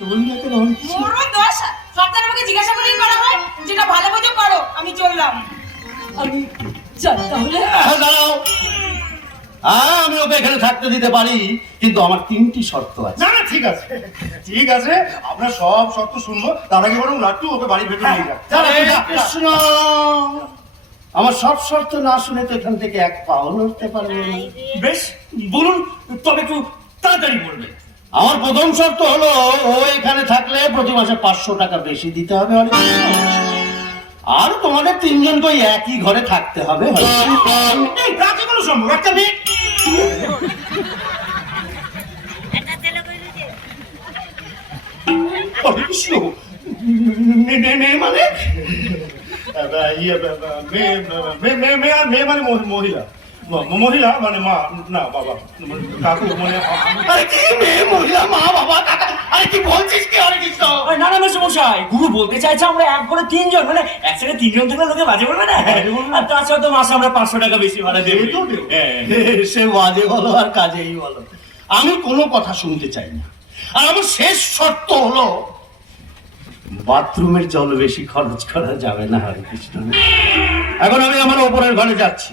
কেন দোষ। আমাকে জিজ্ঞাসা করেই করা হয় যেটা ভালো বোঝো করো আমি চললাম। আমি যাই তাহলে। হ্যাঁ, দাঁড়াও। হ্যাঁ আমি ওকে এখানে থাকতে দিতে পারি কিন্তু আমার তিনটি শর্ত আছে। না না ঠিক আছে। ঠিক আছে আমরা সব শর্ত শুনব তার আগে বরং লাট্টু ওকে বাড়ির ভেতরে নিয়ে যাক। কৃষ্ণ। আমার সব শর্ত না শুনে তো এখান থেকে এক পাও নড়তে পারবে বেশ বলুন তবে একটু তাড়াতাড়ি বলবেন। আমার প্রথম শর্ত হলো ও এখানে থাকলে প্রতি মাসে পাঁচশো টাকা বেশি দিতে হবে। আর তোমাদের তিনজনকে ওই একই ঘরে থাকতে হবে মানে ইয়ে, মানে মহিলা মহিলা মানে মা না বাবা কাকু মানে আরে কি মেয়ে মহিলা মা বাবা কাকা? আরে কি বলছিস কি আরে না না মশাই গুরু বলতে চাইছে আমরা এক করে তিনজন মানে একসাথে তিনজন থাকলে লোকে বাজে বলবে না? আর তাছাড়া তো মাসে আমরা পাঁচশো টাকা বেশি ভাড়া দেবো। তো হ্যাঁ সে বাজে বলো আর কাজেই বলো। আমি কোনো কথা শুনতে চাই না। আর আমার শেষ শর্ত হলো বাথরুমের জল বেশি খরচ করা যাবে না হরে কৃষ্ণ। এখন আমি আমার ওপরের ঘরে যাচ্ছি।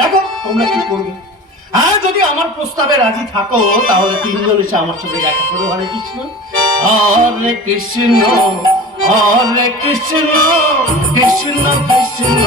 দেখো, তোমরা কি করবে? হ্যাঁ যদি আমার প্রস্তাবে রাজি থাকো, তাহলে তিনজন এসে আমার সাথে দেখা করো? হরে কৃষ্ণ হরে কৃষ্ণ হরে কৃষ্ণ কৃষ্ণ কৃষ্ণ।